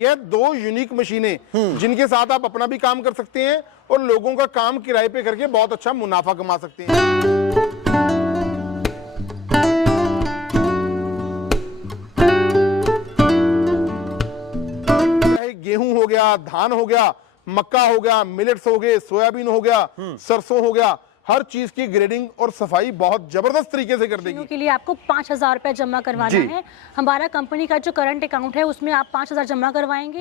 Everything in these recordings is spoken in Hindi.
ये दो यूनिक मशीनें जिनके साथ आप अपना भी काम कर सकते हैं और लोगों का काम किराए पे करके बहुत अच्छा मुनाफा कमा सकते हैं। चाहे गेहूं हो गया, धान हो गया, मक्का हो गया, मिलेट्स हो गए, सोयाबीन हो गया, सरसों हो गया, हर चीज की ग्रेडिंग और सफाई बहुत जबरदस्त तरीके से कर देगी। के लिए आपको 5,000 रुपए जमा करवाना है। हमारा कंपनी का जो करंट अकाउंट है उसमें आप 5,000 जमा करवाएंगे।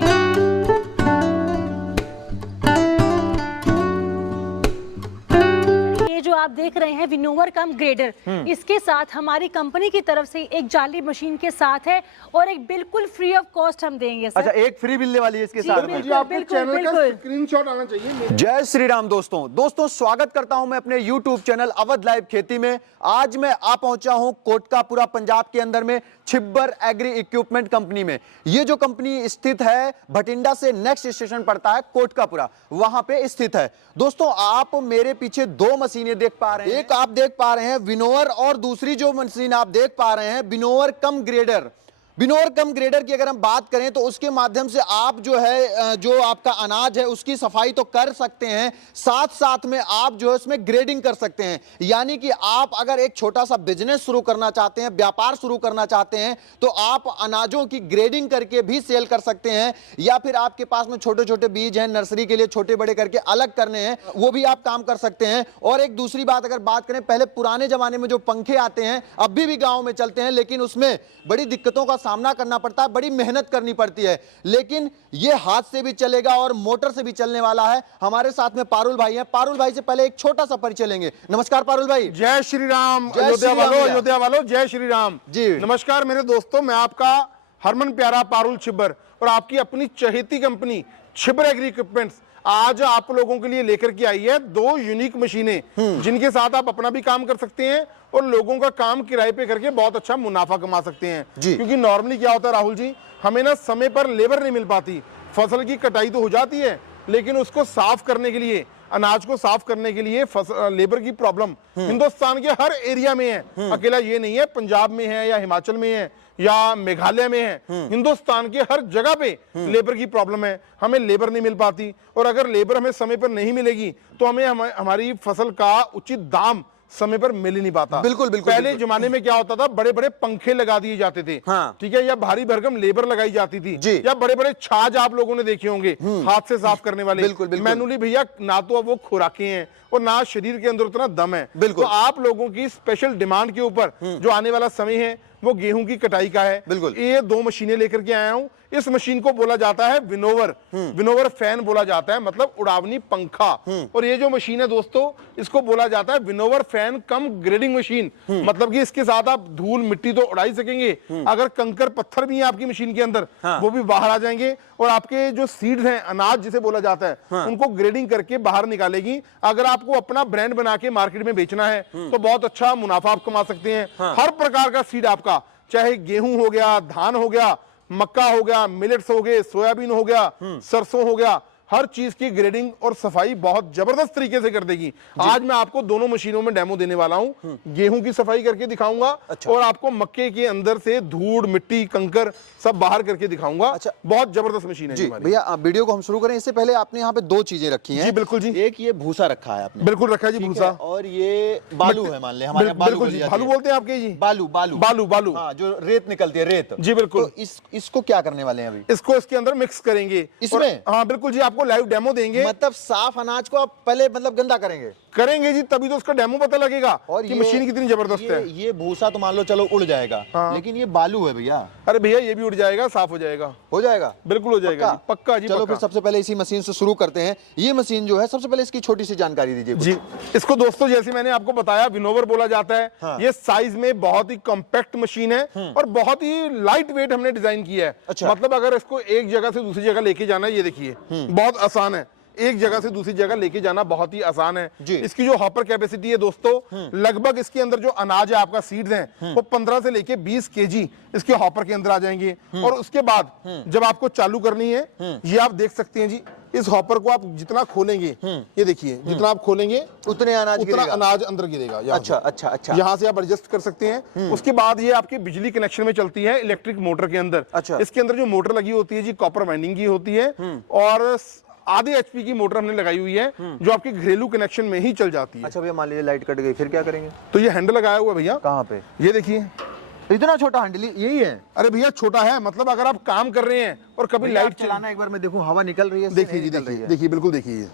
जो आप देख रहे हैं विनोवर कम ग्रेडर, इसके साथ हमारी कंपनी की तरफ से एक जाली मशीन के साथ है और एक बिल्कुल फ्री ऑफ कॉस्ट हम देंगे सर। अच्छा, एक फ्री मिलने वाली है इसके साथ में। आपके चैनल का स्क्रीनशॉट आना चाहिए। जय श्री राम दोस्तों स्वागत करता हूं मैं अपने YouTube चैनल अवध लाइव खेती में। आज मैं आ पहुंचा हूं कोटकापुरा पंजाब के अंदर में छिब्बर एग्री इक्विपमेंट कंपनी में। ये जो कंपनी स्थित है भटिंडा से नेक्स्ट स्टेशन पड़ता है कोटकापुरा, वहां पे स्थित है। दोस्तों आप मेरे पीछे दो मशीनें देख पा रहे हैं, एक आप देख पा रहे हैं विनोवर और दूसरी जो मशीन आप देख पा रहे हैं विनोवर कम ग्रेडर। विनोवर कम ग्रेडर की अगर हम बात करें तो उसके माध्यम से आप जो है जो आपका अनाज है उसकी सफाई तो कर सकते हैं, साथ साथ में आप जो है उसमें ग्रेडिंग कर सकते हैं। यानी कि आप अगर एक छोटा सा बिजनेस शुरू करना चाहते हैं, व्यापार शुरू करना चाहते हैं, तो आप अनाजों की ग्रेडिंग करके भी सेल कर सकते हैं, या फिर आपके पास में छोटे छोटे बीज हैं नर्सरी के लिए छोटे बड़े करके अलग करने हैं, वो भी आप काम कर सकते हैं। और एक दूसरी बात अगर बात करें, पहले पुराने जमाने में जो पंखे आते हैं अभी भी गाँव में चलते हैं, लेकिन उसमें बड़ी दिक्कतों का सामना करना पड़ता है, बड़ी मेहनत करनी पड़ती है, लेकिन ये हाथ से भी चलेगा और मोटर से भी चलने वाला है। हमारे साथ में पारुल भाई हैं। पारुल भाई से पहले एक छोटा सा परिचय लेंगे। नमस्कार पारुल भाई। जय श्री राम। अयोध्या वालों जय श्री राम जी। नमस्कार मेरे दोस्तों, मैं आपका हरमन प्यारा पारुल छिब्बर और आपकी अपनी चहेती कंपनी छिब्बर एग्री इक्विपमेंट्स आज आप लोगों के लिए लेकर के आई है दो यूनिक मशीनें जिनके साथ आप अपना भी काम कर सकते हैं और लोगों का काम किराए पे करके बहुत अच्छा मुनाफा कमा सकते हैं। क्योंकि नॉर्मली क्या होता है राहुल जी, हमें ना समय पर लेबर नहीं मिल पाती। फसल की कटाई तो हो जाती है लेकिन उसको साफ करने के लिए, अनाज को साफ करने के लिए लेबर की प्रॉब्लम हिंदुस्तान के हर एरिया में है। अकेला ये नहीं है, पंजाब में है या हिमाचल में है या मेघालय में है, हिंदुस्तान के हर जगह पे लेबर की प्रॉब्लम है। हमें लेबर नहीं मिल पाती और अगर लेबर हमें समय पर नहीं मिलेगी तो हमें हमारी फसल का उचित दाम समय पर मिल ही नहीं पाता। बिल्कुल पहले जमाने में क्या होता था, बड़े बड़े पंखे लगा दिए जाते थे, ठीक है, या भारी भरकम लेबर लगाई जाती थी, या बड़े बड़े छाछ आप लोगों ने देखे होंगे हाथ से साफ करने वाले। मैनुअली भैया ना तो अब वो खुराकें हैं और ना शरीर के अंदर उतना दम है। तो आप लोगों की स्पेशल डिमांड के ऊपर जो आने वाला समय है वो गेहूं की कटाई का है। ये दो मशीनें लेकर के आया हूं। इस मशीन को बोला जाता है विनोवर फैन बोला जाता है, मतलब उड़ावनी पंखा। और ये जो मशीन है दोस्तों, इसको बोला जाता है विनोवर फैन कम ग्रेडिंग मशीन। मतलब कि इसके साथ आप धूल मिट्टी तो उड़ा ही सकेंगे, अगर कंकर पत्थर भी है आपकी मशीन के अंदर वो भी बाहर आ जाएंगे और आपके जो सीड्स हैं, अनाज जिसे बोला जाता है, उनको ग्रेडिंग करके बाहर निकालेगी। अगर आपको अपना ब्रांड बना के मार्केट में बेचना है तो बहुत अच्छा मुनाफा आप कमा सकते हैं। हर प्रकार का सीड आपका, चाहे गेहूं हो गया, धान हो गया, मक्का हो गया, मिलेट्स हो गए, सोयाबीन हो गया, सरसों हो गया, हर चीज की ग्रेडिंग और सफाई बहुत जबरदस्त तरीके से कर देगी। आज मैं आपको दोनों मशीनों में डेमो देने वाला हूं। गेहूं की सफाई करके दिखाऊंगा और आपको मक्के के अंदर से धूड़ मिट्टी कंकर सब बाहर करके दिखाऊंगा। बहुत जबरदस्त मशीन है भैया। वीडियो को हम शुरू करें इससे पहले आपने यहाँ पे दो चीजें रखी हैं। बिल्कुल जी। एक ये भूसा रखा है आपने। बिल्कुल रखा है जी भूसा, और ये बालू है, मान ले हमारे बिल्कुल जी, बालू बोलते हैं आपके जी, बालू बालू बालू बालू, जो रेत निकलती है, रेत जी बिल्कुल। इसको क्या करने वाले हैं अभी? इसको इसके अंदर मिक्स करेंगे इसमें। हाँ बिल्कुल जी, आपको लाइव डेमो देंगे। मतलब साफ अनाज को आप पहले मतलब गंदा करेंगे जी, तभी तो उसका डेमो पता लगेगा और कि मशीन कितनी जबरदस्त है। ये भूसा तो मान लो चलो उड़ जाएगा, लेकिन ये बालू है भैया। अरे भैया ये भी उड़ जाएगा, साफ हो जाएगा। हो जाएगा, बिल्कुल हो जाएगा, पक्का जी। चलो फिर सबसे पहले इसी मशीन से शुरू करते हैं। ये मशीन जो है, सबसे पहले इसकी छोटी सी जानकारी दीजिए जी। इसको दोस्तों जैसे मैंने आपको बताया विनोवर बोला जाता है। ये साइज में बहुत ही कॉम्पैक्ट मशीन है और बहुत ही लाइट वेट हमने डिजाइन किया है। मतलब अगर इसको एक जगह से दूसरी जगह लेके जाना है, ये देखिए बहुत आसान है। एक जगह से दूसरी जगह लेके जाना बहुत ही आसान है। इसकी जो हॉपर कैपेसिटी है दोस्तों, लगभग इसके अंदर जो अनाज है आपका सीड्स हैं वो 15 से लेके 20 केजी इसके हॉपर के अंदर आ जाएंगे। और उसके बाद जब आपको चालू करनी है, ये आप देख सकते हैं जी, इस हॉपर को आप जितना खोलेंगे, ये देखिए जितना आप खोलेंगे उतने अनाज अंदर गिरेगा। अच्छा अच्छा अच्छा, यहाँ से आप एडजस्ट कर सकते हैं। उसके बाद ये आपकी बिजली कनेक्शन में चलती है इलेक्ट्रिक मोटर के अंदर। अच्छा। इसके अंदर जो मोटर लगी होती है जी कॉपर वाइंडिंग की होती है और आधे एचपी की मोटर हमने लगाई हुई है जो आपके घरेलू कनेक्शन में ही चल जाती है। अच्छा भैया, मान लीजिए लाइट कट गई, फिर क्या करेंगे? तो ये हैंडल लगाया हुआ है भैया। कहाँ पे? ये देखिए इतना छोटा हैंडल यही है? अरे भैया छोटा है, मतलब अगर आप काम कर रहे हैं और कभी लाइट चलाना, एक बार मैं देखूं हवा निकल रही है। देखिए जी, देखिए बिल्कुल देखिए,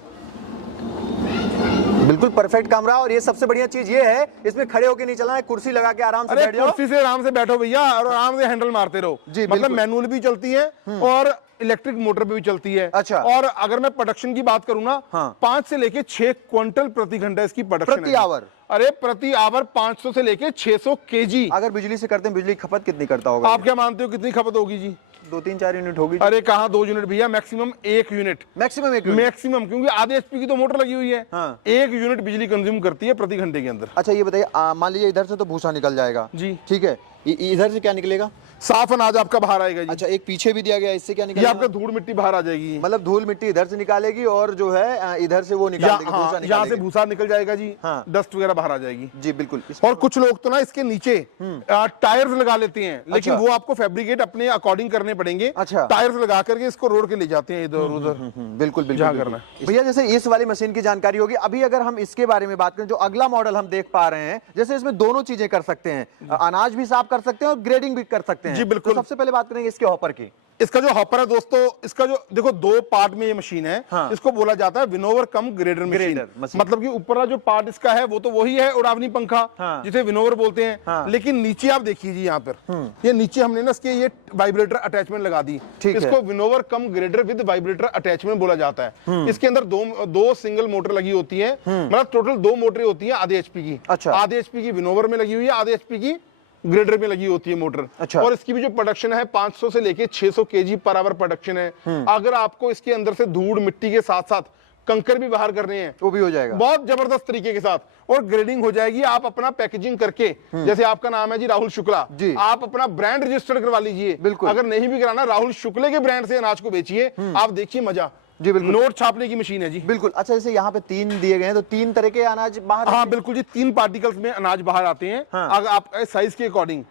बिल्कुल परफेक्ट कैमरा। और ये सबसे बढ़िया चीज ये है, इसमें खड़े होकर नहीं चलना है, कुर्सी लगा के आराम से बैठ जाओ। कुर्सी से आराम से बैठो भैया और आराम से हैंडल मारते रहो जी। मतलब मैनुअल भी चलती है और इलेक्ट्रिक मोटर पे भी चलती है। अच्छा। और अगर मैं प्रोडक्शन की बात करूं ना, 5 से लेके 6 क्विंटल प्रति घंटा इसकी प्रोडक्शन प्रति आवर। अरे प्रति आवर 500 से लेके 600 केजी। अगर बिजली से करते हैं, बिजली की खपत कितनी करता होगा? आप क्या मानते हो कितनी खपत होगी जी? 2-3-4 यूनिट होगी। अरे कहाँ 2 यूनिट भैया, maximum 1 unit. Maximum 1 unit? Maximum, क्योंकि आधे एचपी की तो मोटर लगी हुई है। 1 यूनिट बिजली कंज्यूम करती है प्रति घंटे के अंदर। अच्छा ये बताइए, मान लीजिए इधर से तो भूसा निकल जाएगा जी, ठीक है, इधर से क्या निकलेगा? साफ अनाज आपका बाहर आएगा जी। अच्छा, एक पीछे भी दिया गया, इससे क्या निकलेगा? ये आपका धूल मिट्टी बाहर आ जाएगी। मतलब धूल मिट्टी इधर से निकालेगी और जो है इधर से वो निकालेगी, यहाँ से भूसा निकल जाएगा जी। डस्ट वगैरह बाहर आ जाएगी जी, बिल्कुल। और कुछ लोग तो ना इसके नीचे टायर्स लगा लेते हैं, लेकिन वो आपको फैब्रिकेट अपने अकॉर्डिंग करने पड़ेंगे। अच्छा। टायर्स लगा करके इसको रोड के ले जाते हैं इधर उधर। बिल्कुल बिल्कुल करना है भैया। जैसे इस वाली मशीन की जानकारी होगी। अभी अगर हम इसके बारे में बात करें, जो अगला मॉडल हम देख पा रहे हैं, जैसे इसमें दोनों चीजें कर सकते हैं, अनाज भी साफ कर सकते हैं और ग्रेडिंग भी कर सकते हैं जी। बिल्कुल। सबसे पहले बात करेंगे इसके हॉपर की। इसका जो हॉपर है दोस्तों, इसका जो देखो 2 पार्ट में ये मशीन है। इसको बोला जाता है विनोवर कम ग्रेडर मशीन। मतलब कि ऊपर जो पार्ट इसका है वो तो वही है उड़ावनी पंखा, जिसे विनोवर बोलते हैं। लेकिन नीचे आप देखिए जी, यहाँ पर ये नीचे हमने ना इसके ये वाइब्रेटर अटैचमेंट लगा दी। इसको winnower come grader with vibrator attachment बोला जाता है। इसके अंदर दो सिंगल मोटर लगी होती है। मतलब टोटल 2 मोटरें होती है आधे एचपी की। अच्छा। आधे एचपी की विनोवर में लगी हुई है, आधे एचपी की ग्रेडर में लगी होती है मोटर। अच्छा। और इसकी भी जो प्रोडक्शन है 500 से लेके 600 केजी पर आवर प्रोडक्शन है। अगर आपको इसके अंदर से धूल मिट्टी के साथ साथ कंकर भी बाहर करने हैं, वो भी हो जाएगा बहुत जबरदस्त तरीके के साथ, और ग्रेडिंग हो जाएगी। आप अपना पैकेजिंग करके, जैसे आपका नाम है जी राहुल शुक्ला जी, आप अपना ब्रांड रजिस्टर्ड करवा लीजिए। बिल्कुल। अगर नहीं भी कराना, राहुल शुक्ले के ब्रांड से अनाज को बेचिए, आप देखिए मजा जी। बिल्कुल। नोट छापने की मशीन है जी। बिल्कुल। अच्छा, जैसे यहाँ पे 3 दिए गए हैं, तो 3 तरह के अनाज बाहर? हाँ बिल्कुल जी, 3 पार्टिकल्स में अनाज बाहर आते हैं। अगर आप साइज के अकॉर्डिंग,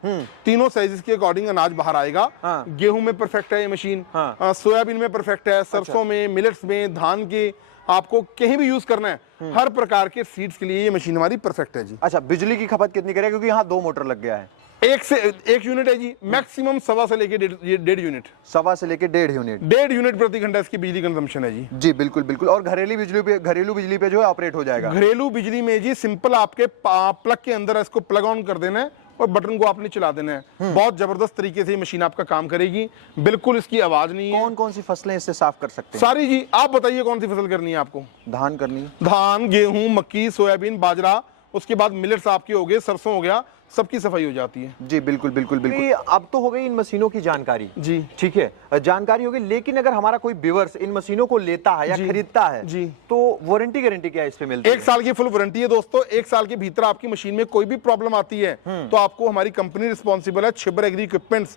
तीनों साइजेस के अकॉर्डिंग अनाज बाहर आएगा। गेहूं में परफेक्ट है ये मशीन, सोयाबीन में परफेक्ट है, सरसों में, मिलेट्स में, धान के, आपको कहीं भी यूज करना है, हर प्रकार के सीड्स के लिए ये मशीन हमारी परफेक्ट है जी। अच्छा, बिजली की खपत कितनी करेगा? क्योंकि यहाँ 2 मोटर लग गया है। 1 यूनिट है जी, मैक्सिमम 1.25 से लेके 1.5 यूनिट। 1.25 से लेके 1.5 यूनिट। 1.5 यूनिट प्रति घंटा इसकी बिजली कंजम्पशन है जी। जी बिल्कुल बिल्कुल। और घरेलू बिजली पे जो है ऑपरेट हो जाएगा। घरेलू बिजली में जी सिंपल आपके प्लग के अंदर इसको प्लग ऑन कर देना है और बटन को आपने चला देना है। बहुत जबरदस्त तरीके से ये मशीन आपका काम करेगी। बिल्कुल इसकी आवाज नहीं है। कौन कौन सी फसलें इससे साफ कर सकते हैं? सारी जी। आप बताइए कौन सी फसल करनी है आपको? धान करनी है। धान, गेहूं, मक्की, सोयाबीन, बाजरा, उसके बाद मिलेट्स आपके हो गए, सरसों हो गया, सबकी सफाई हो जाती है जी। बिल्कुल बिल्कुल बिल्कुल। अब तो हो गई इन मशीनों की जानकारी जी, ठीक है, जानकारी हो गई। लेकिन अगर हमारा कोई व्यूअर्स इन मशीनों को लेता है या खरीदता है जी, तो वारंटी गारंटी क्या इस पे मिलती है? 1 साल की फुल वारंटी है दोस्तों। 1 साल के भीतर आपकी मशीन में कोई भी प्रॉब्लम आती है तो आपको हमारी कंपनी रिस्पॉन्सिबल है, छिब्बर एग्री इक्विपमेंट्स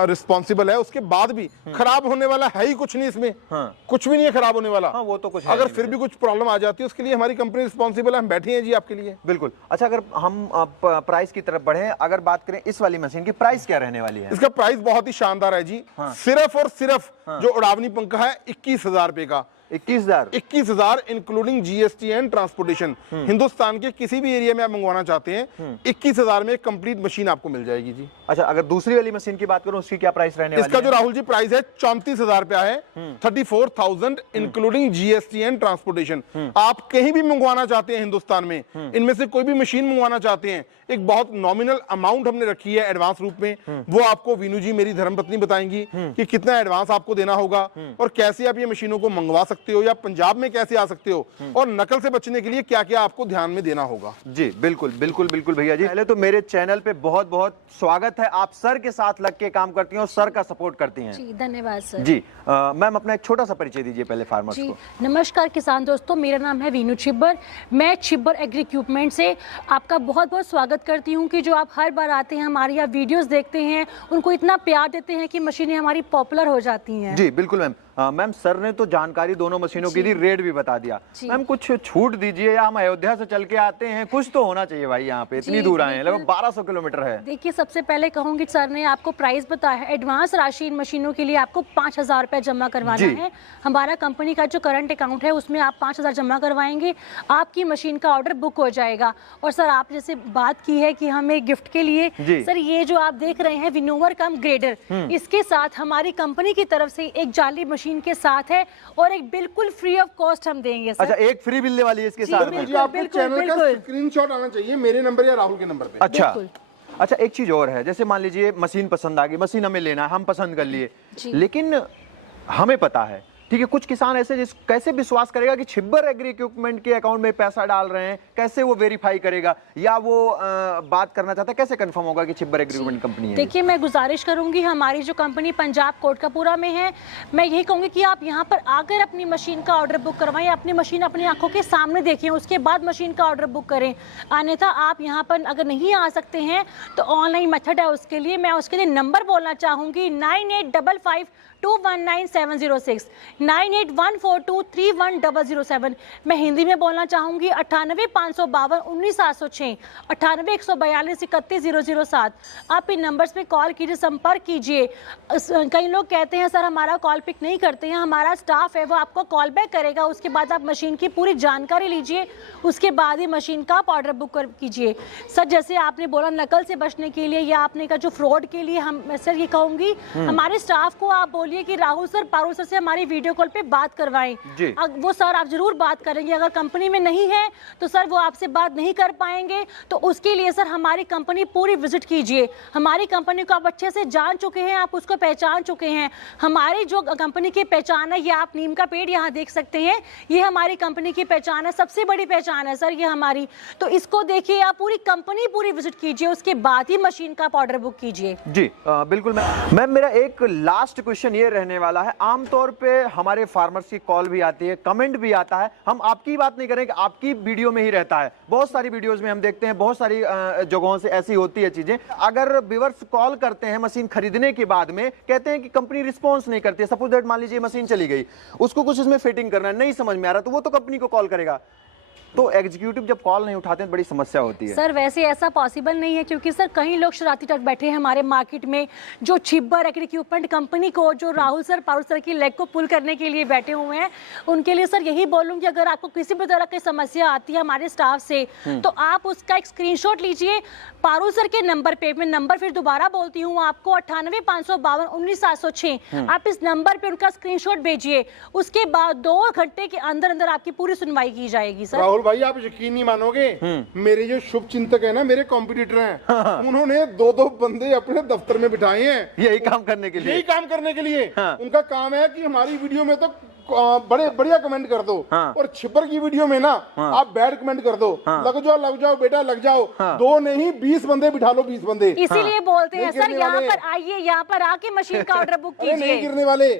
रिस्पॉन्सिबल है। उसके बाद भी खराब होने वाला है ही कुछ नहीं इसमें। कुछ भी नहीं है खराब होने वाला। वो तो कुछ अगर फिर भी कुछ प्रॉब्लम आ जाती है उसके लिए हमारी कंपनी रिस्पॉन्सिबल है, हम बैठे हैं जी आपके लिए। बिल्कुल। अच्छा, अगर हम प्राइस की तरफ बढ़े, अगर बात करें इस वाली मशीन की, प्राइस क्या रहने वाली है? इसका प्राइस बहुत ही शानदार है जी। सिर्फ और सिर्फ जो उड़ावनी पंखा है 21,000 रुपए का। 21,000 including GST and transportation. Hindustan के किसी भी एरिया में आप मंगवाना चाहते हैं 21,000 में कंप्लीट मशीन आपको मिल जाएगी जी। अच्छा, अगर दूसरी वाली मशीन की बात करूं, उसकी क्या प्राइस रहने वाली है? इसका जो राहुल जी प्राइस है 34,000 रुपया है। 34,000 इंक्लूडिंग जीएसटी एंड ट्रांसपोर्टेशन। आप कहीं भी मंगवाना चाहते हैं हिंदुस्तान में, इनमें से कोई भी मशीन मंगवाना चाहते हैं, एक बहुत नॉमिनल अमाउंट हमने रखी है एडवांस रूप में, वो आपको वीनू जी मेरी धर्मपत्नी बताएंगी कि कितना एडवांस आपको देना होगा और कैसे आप ये मशीनों को मंगवा सकते हो या पंजाब में कैसे आ सकते हो, और नकल से बचने के लिए क्या क्या आपको ध्यान में देना होगा। जी बिल्कुल बिल्कुल बिल्कुल भैया जी। पहले तो मेरे चैनल पे बहुत बहुत स्वागत है। आप सर के साथ लग के काम करती हैं और सर का सपोर्ट करती हैं जी। धन्यवाद सर जी। मैम, अपना एक छोटा सा परिचय दीजिए पहले फार्मर्स को। नमस्कार किसान दोस्तों, मेरा नाम है वीनू छिब्बर। मैं छिब्बर एग्री इक्विपमेंट से आपका बहुत बहुत स्वागत करती हूं क्योंकि जो आप हर बार आते हैं हमारी आप वीडियोस देखते हैं, उनको इतना प्यार देते हैं कि मशीनें हमारी पॉपुलर हो जाती हैं। जी बिल्कुल मैम। मैम सर ने तो जानकारी दोनों मशीनों की दी, रेट भी बता दिया। मैम कुछ छूट दीजिए, हम अयोध्या से चल के आते हैं, कुछ तो होना चाहिए भाई, यहाँ पे इतनी दूर आए हैं, लगभग 1200 किलोमीटर है। देखिए सबसे पहले कहूंगी सर ने आपको प्राइस बताया है, एडवांस राशि इन मशीनों के लिए आपको 5000 रुपए जमा करवाना है। हमारा कंपनी का जो करंट अकाउंट है उसमें आप 5000 जमा करवाएंगे, आपकी मशीन का ऑर्डर बुक हो जाएगा। और सर आप जैसे बात की है कि हमें गिफ्ट के लिए, सर ये जो आप देख रहे हैं विनोवर कम ग्रेडर, इसके साथ हमारी कंपनी की तरफ से एक जाली मशीन के साथ है और एक बिल्कुल फ्री ऑफ कॉस्ट हम देंगे सर। अच्छा, एक फ्री मिलने वाली है इसके साथ में। जी, आपके चैनल का स्क्रीनशॉट आना चाहिए मेरे नंबर या राहुल के नंबर पे। अच्छा एक चीज और है, जैसे मान लीजिए मशीन पसंद आ गई, मशीन हमें लेना है, हम पसंद कर लिए, लेकिन हमें पता है, ठीक है, कुछ किसान ऐसे जिस कैसे विश्वास करेगा कि छिब्बर एग्री इक्विपमेंट के अकाउंट में पैसा डाल रहे हैं, कैसे वो वेरीफाई करेगा, या वो बात करना चाहता है, कैसे कंफर्म होगा कि छिब्बर एग्री इक्विपमेंट कंपनी है? देखिए मैं गुजारिश करूंगी, हमारी जो कंपनी पंजाब कोटकपूरा में है, मैं यही कहूंगी कि आप यहाँ पर आकर अपनी मशीन का ऑर्डर बुक करवाएं, अपनी मशीन अपनी आंखों के सामने देखें, उसके बाद मशीन का ऑर्डर बुक करें। अन्यथा आप यहाँ पर अगर नहीं आ सकते हैं तो ऑनलाइन मेथड है उसके लिए, मैं उसके लिए नंबर बोलना चाहूंगी 9855219706 9814231007। मैं हिंदी में बोलना चाहूंगी 9855219706 9814231007। आप इन नंबर्स पे कॉल कीजिए, संपर्क कीजिए। कई लोग कहते हैं सर हमारा कॉल पिक नहीं करते हैं, हमारा स्टाफ है वो आपको कॉल बैक करेगा, उसके बाद आप मशीन की पूरी जानकारी लीजिए, उसके बाद ही मशीन का आप ऑर्डर बुक कीजिए। सर जैसे आपने बोला नकल से बचने के लिए या आपने कहा जो फ्रॉड के लिए, हम सर ये कहूंगी हमारे स्टाफ को आप बोलिए कि राहुल सर पारुल सर से हमारी वीडियो कॉल पे बात करवाएं। वो सर आप जरूर बात करेंगे, अगर कंपनी में नहीं है तो सर वो आपसे बात नहीं कर पाएंगे, तो उसके लिए सर हमारी कंपनी पूरी विजिट कीजिए। हमारी कंपनी को आप अच्छे से जान चुके हैं, आप उसको पहचान चुके हैं। हमारी जो कंपनी की पहचान है, ये आप नीम का पेड़ यहाँ देख सकते हैं, ये हमारी कंपनी की पहचान है, सबसे बड़ी पहचान है सर ये हमारी। तो इसको देखिए, आप पूरी कंपनी पूरी विजिट कीजिए, उसके बाद ही मशीन का आप ऑर्डर बुक कीजिए। जी बिल्कुल मैम। मेरा एक लास्ट क्वेश्चन ये रहने वाला है, आमतौर पे हमारे फार्मर्स की कॉल भी आती है, कमेंट भी आता है, हम आपकी बात नहीं करेंगे, आपकी वीडियो में ही रहता है, बहुत सारी वीडियोस में हम देखते हैं, बहुत सारी जगहों से ऐसी होती है चीजें। अगर व्यूअर्स कॉल करते हैं मशीन खरीदने के बाद में, कहते हैं कि कंपनी रिस्पॉन्स नहीं करती है, सपोज दैट मान लीजिए मशीन चली गई, उसको कुछ इसमें फिटिंग करना है, नहीं समझ में आ रहा, तो वो तो कंपनी को कॉल करेगा, तो एग्जीक्यूटिव जब कॉल नहीं उठाते हैं बड़ी समस्या होती है। सर वैसे ऐसा पॉसिबल नहीं है, क्योंकि सर कई लोग शरारती तक बैठे हैं हमारे मार्केट में, जो छिब्बर एग्री इक्विपमेंट कंपनी को, जो राहुल सर पारुल सर की लेग को पुल करने के लिए बैठे हुए हैं। उनके लिए सर यही बोलूंगी, अगर आपको किसी भी तरह की समस्या आती है हमारे स्टाफ से, तो आप उसका एक स्क्रीनशॉट लीजिए पारुल सर के नंबर पे, मैं नंबर फिर दोबारा बोलती हूँ आपको 9855219706। आप इस नंबर पे उनका स्क्रीनशॉट भेजिए, उसके बाद 2 घंटे के अंदर अंदर आपकी पूरी सुनवाई की जाएगी। सर राहुल भाई आप यकीन नहीं मानोगे, मेरे जो शुभ चिंतक है ना, मेरे कॉम्पिटिटर हैं, उन्होंने 2-2 बंदे अपने दफ्तर में बिठाए हैं यही काम करने के लिए। उनका काम है कि हमारी वीडियो में तो बड़े बढ़िया कमेंट कर दो, और छिपर की वीडियो में ना आप बैड कमेंट कर दो, लग जाओ बेटा लग जाओ। 2 नहीं 20 बंदे बिठा लो, 20 बंदे। इसीलिए बोलते हैं सर यहाँ पर आइए, यहाँ पर आके मशीन का ऑर्डर बुक कीजिए। नहीं गिरने वाले,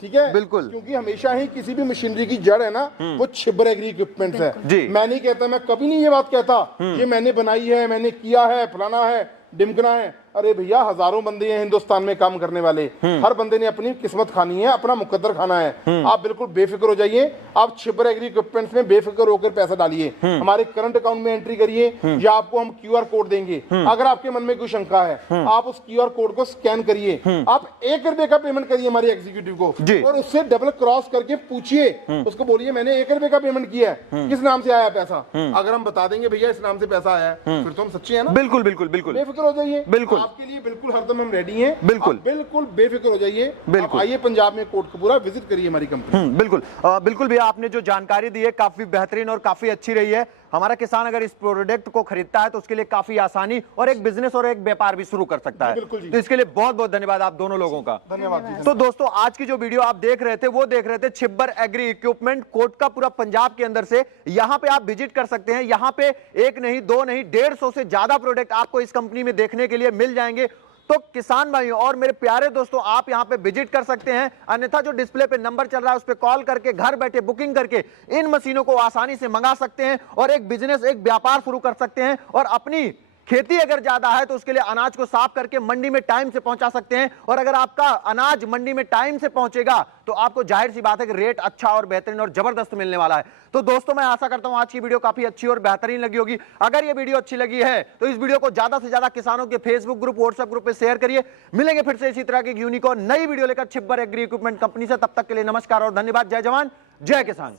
ठीक है, बिल्कुल, क्योंकि हमेशा ही किसी भी मशीनरी की जड़ है ना, वो छिब्बर एग्री इक्विपमेंट्स है। मैं नहीं कहता, मैं कभी नहीं ये बात कहता ये मैंने बनाई है, मैंने किया है, फलाना है, डिमकना है। अरे भैया हजारों बंदे हैं हिंदुस्तान में काम करने वाले, हर बंदे ने अपनी किस्मत खानी है, अपना मुकद्दर खाना है। आप बिल्कुल बेफिक्र हो जाइए, आप छिब्बर एग्री इक्विपमेंट्स में बेफिक्र होकर पैसा डालिए, हमारे करंट अकाउंट में एंट्री करिए, या आपको हम QR कोड देंगे। अगर आपके मन में कोई शंका है, आप उस QR कोड को स्कैन करिए, आप 1 रुपए का पेमेंट करिए हमारे एग्जीक्यूटिव को, और उससे डबल क्रॉस करके पूछिए, उसको बोलिए मैंने 1 रुपए का पेमेंट किया है, किस नाम से आया पैसा। अगर हम बता देंगे भैया इस नाम से पैसा आया है, फिर तो हम सच्चे हैं ना। बिल्कुल बिल्कुल बिल्कुल बेफिक्र हो जाइए, बिल्कुल आपके लिए बिल्कुल हरदम हम रेडी हैं। बिल्कुल बिल्कुल बेफिक्र हो जाइए, बिल्कुल आइए पंजाब में कोटकपूरा विजिट करिए हमारी कंपनी। बिल्कुल बिल्कुल भैया, आपने जो जानकारी दी है काफी बेहतरीन और काफी अच्छी रही है। हमारा किसान अगर इस प्रोडक्ट को खरीदता है तो उसके लिए काफी आसानी और एक बिजनेस और एक व्यापार भी शुरू कर सकता है। तो इसके लिए बहुत बहुत धन्यवाद आप दोनों लोगों का। धन्यवाद। तो दोस्तों आज की जो वीडियो आप देख रहे थे वो देख रहे थे छिब्बर एग्री इक्विपमेंट कोटकपूरा पंजाब के अंदर से। यहाँ पे आप विजिट कर सकते हैं, यहाँ पे 1 नहीं 2 नहीं 150 से ज्यादा प्रोडक्ट आपको इस कंपनी में देखने के लिए मिल जाएंगे। तो किसान भाइयों और मेरे प्यारे दोस्तों, आप यहां पे विजिट कर सकते हैं, अन्यथा जो डिस्प्ले पे नंबर चल रहा है उस पे कॉल करके घर बैठे बुकिंग करके इन मशीनों को आसानी से मंगा सकते हैं और एक बिजनेस एक व्यापार शुरू कर सकते हैं और अपनी खेती अगर ज्यादा है तो उसके लिए अनाज को साफ करके मंडी में टाइम से पहुंचा सकते हैं, और अगर आपका अनाज मंडी में टाइम से पहुंचेगा तो आपको जाहिर सी बात है कि रेट अच्छा और बेहतरीन और जबरदस्त मिलने वाला है। तो दोस्तों मैं आशा करता हूं आज की वीडियो काफी अच्छी और बेहतरीन लगी होगी। अगर ये वीडियो अच्छी लगी है तो इस वीडियो को ज्यादा से ज्यादा किसानों के फेसबुक ग्रुप, व्हाट्सएप ग्रुप पे शेयर करिए। मिलेंगे फिर से इसी तरह की यूनिक और नई वीडियो लेकर छिब्बर एग्री इक्विपमेंट कंपनी से। तब तक के लिए नमस्कार और धन्यवाद। जय जवान जय किसान।